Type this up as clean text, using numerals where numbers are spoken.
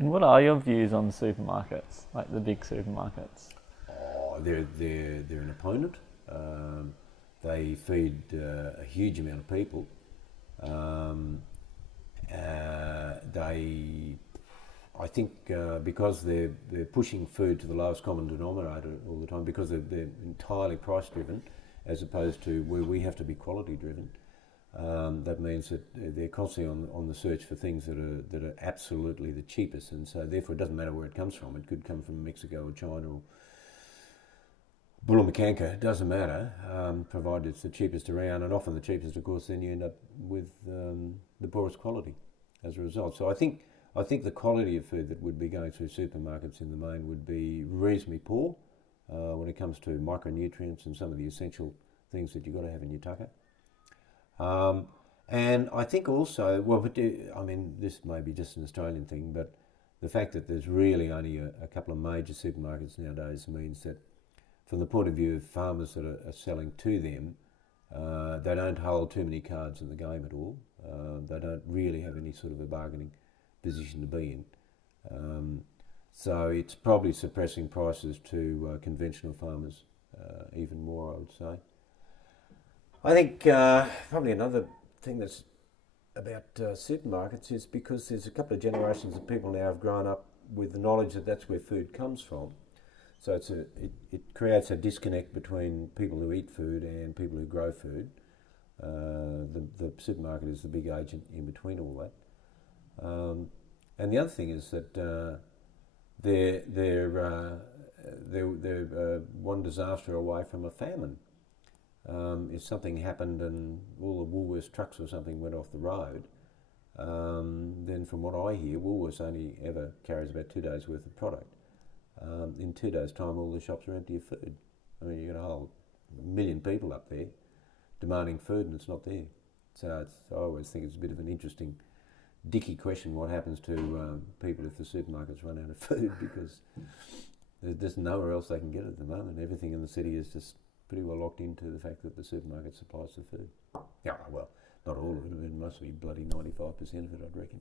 And what are your views on supermarkets, like the big supermarkets? Oh, they're an opponent. Um, they feed a huge amount of people. Um, they, I think, because they're pushing food to the lowest common denominator all the time, because they're entirely price driven, as opposed to where we have to be quality driven. That means that they're constantly on the search for things that are absolutely the cheapest, and so therefore it doesn't matter where it comes from. It could come from Mexico or China or Bullamakanka. It doesn't matter, provided it's the cheapest around, and often the cheapest, of course. Then you end up with the poorest quality as a result. So I think the quality of food that would be going through supermarkets in the main would be reasonably poor when it comes to micronutrients and some of the essential things that you've got to have in your tucker. Um, and I think also, well, I mean, this may be just an Australian thing, but the fact that there's really only a couple of major supermarkets nowadays means that, from the point of view of farmers that are selling to them, they don't hold too many cards in the game at all. They don't really have any sort of a bargaining position to be in. Um, so it's probably suppressing prices to conventional farmers even more, I would say. I think probably another thing that's about supermarkets is because there's a couple of generations of people now have grown up with the knowledge that that's where food comes from. So it creates a disconnect between people who eat food and people who grow food. The supermarket is the big agent in between all that. And the other thing is that they're one disaster away from a famine. If something happened and all the Woolworths trucks or something went off the road, then from what I hear, Woolworths only ever carries about 2 days worth of product. In 2 days' time, all the shops are empty of food. I mean, you've got a whole million people up there demanding food and it's not there. So I always think it's a bit of an interesting, dicky question, what happens to people if the supermarkets run out of food, because there's nowhere else they can get it at the moment. Everything in the city is just pretty well locked into the fact that the supermarket supplies the food. Yeah, well, not all of it. It must be bloody 95% of it, I'd reckon.